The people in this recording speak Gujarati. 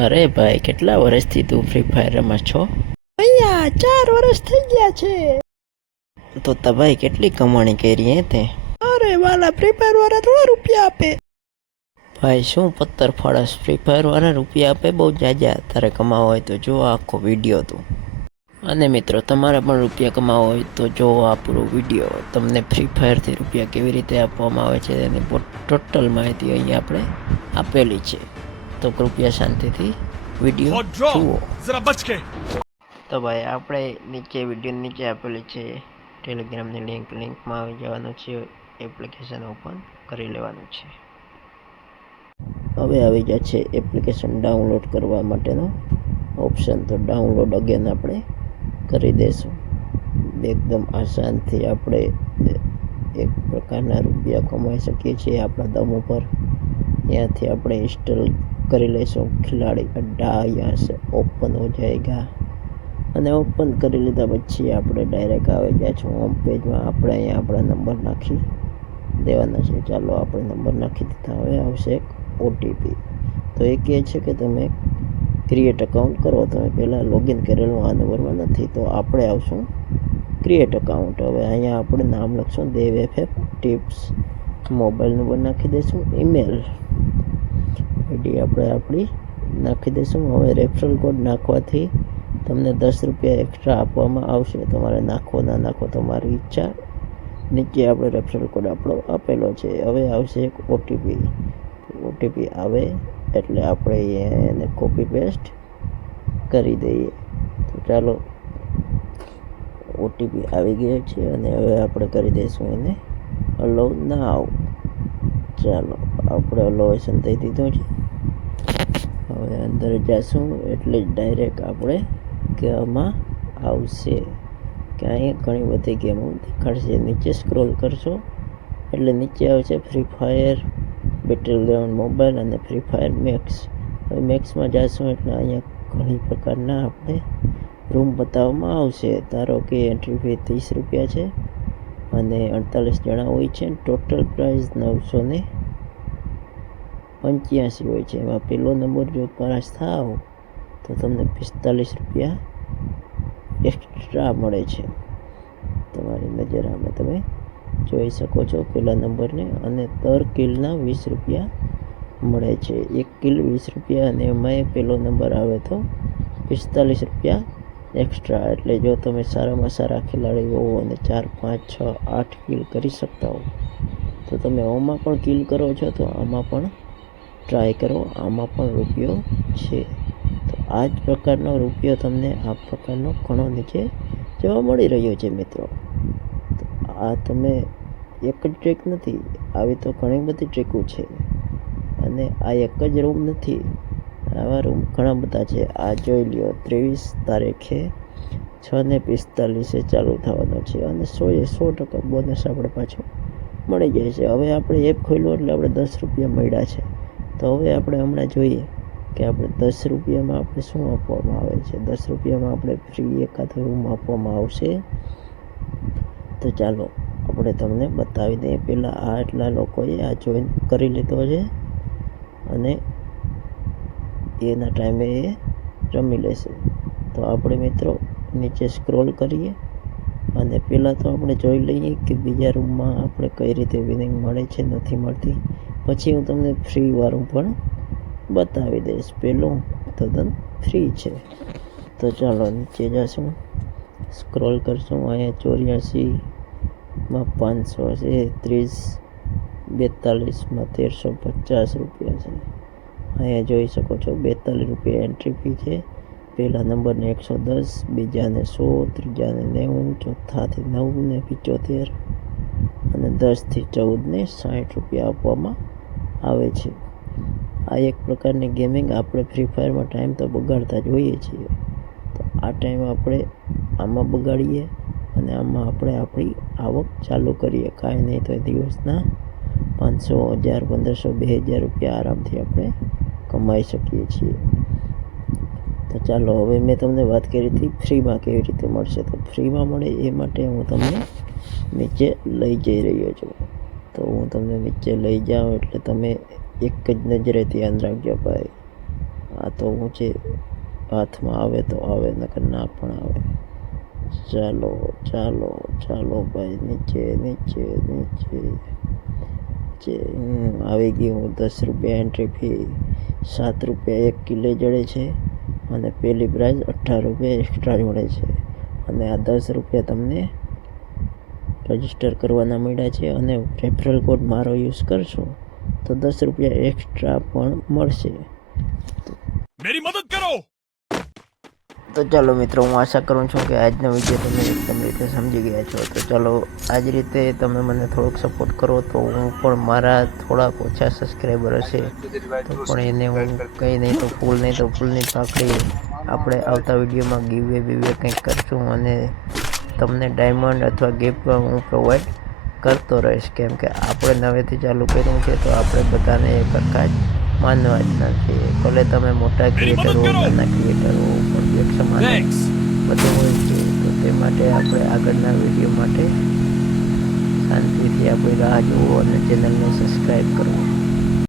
અરે ભાઈ, કેટલા વર્ષથી તું ફ્રી ફાયર રમસ છો? અહીંયા 4 વર્ષ થઈ ગયા છે. તો ભાઈ કેટલી કમાણી કરી હે તે? અરે વાલા, ફ્રી ફાયર વાળા થોડા રૂપિયા આપે. ભાઈ શું પત્તર ફાડસ? ફ્રી ફાયર વાળા રૂપિયા આપે બહુ જાજા. તારે કમાવો હોય તો જો આખો વિડીયો તું. અને મિત્રો, તમારે પણ રૂપિયા કમાવો હોય તો જો આ પૂરો વિડીયો. તમને ફ્રી ફાયરથી રૂપિયા કેવી રીતે આપવામાં આવે છે એની ટોટલ માહિતી અહીંયા આપણે આપેલી છે. તો કૃપયા શાંતિથી વિડીયો જુઓ. તો ભાઈ આપણે નીચે વિડીયો નીચે આપેલી છે ટેલિગ્રામની લિંકમાં આવી જવાનું છે. એપ્લિકેશન ઓપન કરી લેવાનું છે. હવે આવી જાય છે એપ્લિકેશન ડાઉનલોડ કરવા માટેનો ઓપ્શન. તો ડાઉનલોડ અગેન આપણે કરી દઈશું. એકદમ આસાનથી આપણે એક પ્રકારના રૂપિયા કમાઈ શકીએ છીએ આપણા દમ ઉપર. ત્યાંથી આપણે ઇન્સ્ટોલ કરી લઈશું ખિલાડી અડ્ડા. અહીંયા સે ઓપન હો જાયગા. અને ઓપન કરી લીધા પછી આપણે ડાયરેક્ટ આવી ગયા છું હોમ પેજમાં. આપણે અહીંયા આપણા નંબર નાખી દેવાના છે. ચાલો આપણે નંબર નાખી દીધા. હવે આવશે એક ઓટીપી. તો એ કહે છે કે તમે ક્રિએટ અકાઉન્ટ કરો. તમે પહેલાં લોગિન કરેલું આ નંબરમાં નથી, તો આપણે આવશું ક્રિએટ અકાઉન્ટ. હવે અહીંયા આપણે નામ લખશું દેવ એફએફ ટિપ્સ. મોબાઈલ નંબર નાખી દઈશું. ઈમેલ આઈડી આપણે આપણી નાખી દઈશું. હવે રેફરલ કોડ નાખવાથી તમને 10 રૂપિયા એક્સ્ટ્રા આપવામાં આવશે. તમારે નાખો ના નાખો તમારી ઈચ્છા. નીચે આપણે રેફરલ કોડ આપણો આપેલો છે. હવે આવશે એક ઓટીપી આવે એટલે આપણે એને કોપી પેસ્ટ કરી દઈએ. તો ચાલો, ઓટીપી આવી ગયો છે અને હવે આપણે કરી દઈશું એને અલો નાવ. ચાલો, આપણે અલોવેશન દઈ દીધું છે. હવે અંદર જઈશું એટલે ડાયરેક્ટ આપણે ગેમમાં આવશે કે અહીંયા ઘણી બધી ગેમો દેખાડશે. નીચે સ્ક્રોલ કરશો એટલે નીચે આવશે free fire battle ground mobile અને ફ્રી ફાયર મેક્સ. હવે મેક્સમાં જઈશું એટલે અહીંયા ઘણી પ્રકારના આપણે રૂમ બતાવવામાં આવશે. ધારો કે એન્ટ્રી ફી 30 રૂપિયા છે અને 48 જણા હોય છે. ટોટલ પ્રાઇસ 985 હોય છે. એમાં પહેલો નંબર જો પાસ થાવ તો તમને 45 રૂપિયા એક્સ્ટ્રા મળે છે. તમારી નજર સામે તમે જોઈ શકો છો પહેલા નંબરને. અને દર કિલના 20 રૂપિયા મળે છે. એક કિલ 20 રૂપિયા અને એમાં પહેલો નંબર આવે તો 45 રૂપિયા એક્સ્ટ્રા. એટલે જો તમે સારામાં સારા ખેલાડી હો અને 4, 5, 6, 8 કિલ કરી શકતા હો તો તમે આમાં પણ કિલ કરો છો તો આમાં પણ ટ્રાય કરો. આમાં પણ રૂપિયો છે. તો આ જ પ્રકારનો રૂપિયો તમને આ પ્રકારનો ઘણો નીચે જોવા મળી રહ્યો છે મિત્રો. તો આ તમે એક જ ટ્રેક નથી, આવી તો ઘણી બધી ટ્રેકો છે. અને આ એક જ રૂમ નથી, આવા રૂમ ઘણા બધા છે. આ જોઈ લ્યો 23 તારીખે 6:45 ચાલુ થવાનો છે અને 100% બોનસ આપણે પાછો મળી જાય છે. હવે આપણે એપ ખોલ્યો એટલે આપણે 10 રૂપિયા મળ્યા છે. તો હવે આપણે હમણાં જોઈએ કે આપણે 10 રૂપિયામાં આપણે શું આપવામાં આવે છે. 10 રૂપિયામાં આપણે ફ્રી એકાદ રૂમ આપવામાં આવશે. તો ચાલો આપણે તમને બતાવી દઈએ. પહેલાં આ એટલા લોકોએ આ જોઈન કરી લીધો છે અને એના ટાઈમે એ રમી લેશે. તો આપણે મિત્રો નીચે સ્ક્રોલ કરીએ અને પહેલાં તો આપણે જોઈ લઈએ કે બીજા રૂમમાં આપણે કઈ રીતે વિનિંગ મળે છે નથી મળતી. પછી હું તમને ફ્રી વાળું પણ બતાવી દઈશ. પહેલું તદ્દન ફ્રી છે. તો ચાલો નીચે જઈશું, સ્ક્રોલ કરશું. અહીંયા 84માં 500 છે, 30, 42માં 1350 રૂપિયા છે. અહીંયા જોઈ શકો છો 42 રૂપિયા એન્ટ્રી ફી છે. પહેલા નંબરને 110, બીજાને 100, ત્રીજાને 90, ચોથાથી 9 ને 75 અને 10થી 14 ને 60 રૂપિયા આપવામાં આવે છે. આ એક પ્રકારની ગેમિંગ. આપણે ફ્રી ફાયરમાં ટાઈમ તો બગાડતા જ હોઈએ છીએ. તો આ ટાઈમ આપણે આમાં બગાડીએ અને આમાં આપણે આપણી આવક ચાલુ કરીએ. કાંઈ નહીં તો દિવસના 500, 1000, 1500, 2000 રૂપિયા આરામથી આપણે કમાઈ શકીએ છીએ. તો ચાલો, હવે મેં તમને વાત કરી હતી ફ્રીમાં કેવી રીતે મળશે. તો ફ્રીમાં મળે એ માટે હું તમને નીચે લઈ જઈ રહ્યો છું. તો હું તમને નીચે લઈ જાઉં એટલે તમે એક જ નજરે ધ્યાન રાખજો ભાઈ. આ તો ઊંચે હાથમાં આવે તો આવે, નકર ના પણ આવે. ચાલો ચાલો ચાલો ભાઈ, નીચે નીચે નીચે નીચે. આવી ગયું 10 રૂપિયા એન્ટ્રી ફી. 7 રૂપિયા 1 કિલો જડે છે અને પહેલી પ્રાઇઝ 18 રૂપિયા એક્સ્ટ્રા મળે છે. અને આ 10 રૂપિયા તમને રજીસ્ટર કરવાના મળ્યા છે અને રેફરલ કોડ મારો યુઝ કરશો તો 10 રૂપિયા એક્સ્ટ્રા પણ મળશે. मेरी मदद करो. તો ચાલો મિત્રો, હું આશા કરું છું કે આજનો વિડીયો તમે એકદમ રીતે સમજી ગયા છો. તો ચાલો આ જ રીતે તમે મને થોડોક સપોર્ટ કરો તો હું પણ મારા થોડાક ઓછા સબસ્ક્રાઈબર હશે તો પણ એને હું કંઈ નહીં તો ફૂલની પાકડી આપણે આવતા વિડીયોમાં ગીવે બીવે કંઈક કરશું અને તમને ડાયમંડ અથવા ગિફ્ટ પણ હું પ્રોવાઈડ કરતો રહીશ. કેમ કે આપણે નવેથી ચાલુ કર્યું છે તો આપણે બધાને એ સરખા જ માનવા જ નથી. ભલે તમે મોટા ક્રિએટર હો, નાના ક્રિએટર હો, પણ એક સમાન Thanks. બધું હોય છે. તો તે માટે આપણે આગળના વિડીયો માટે શાંતિથી આપણી રાહ જોવો અને ચેનલને સબસ્ક્રાઈબ કરો.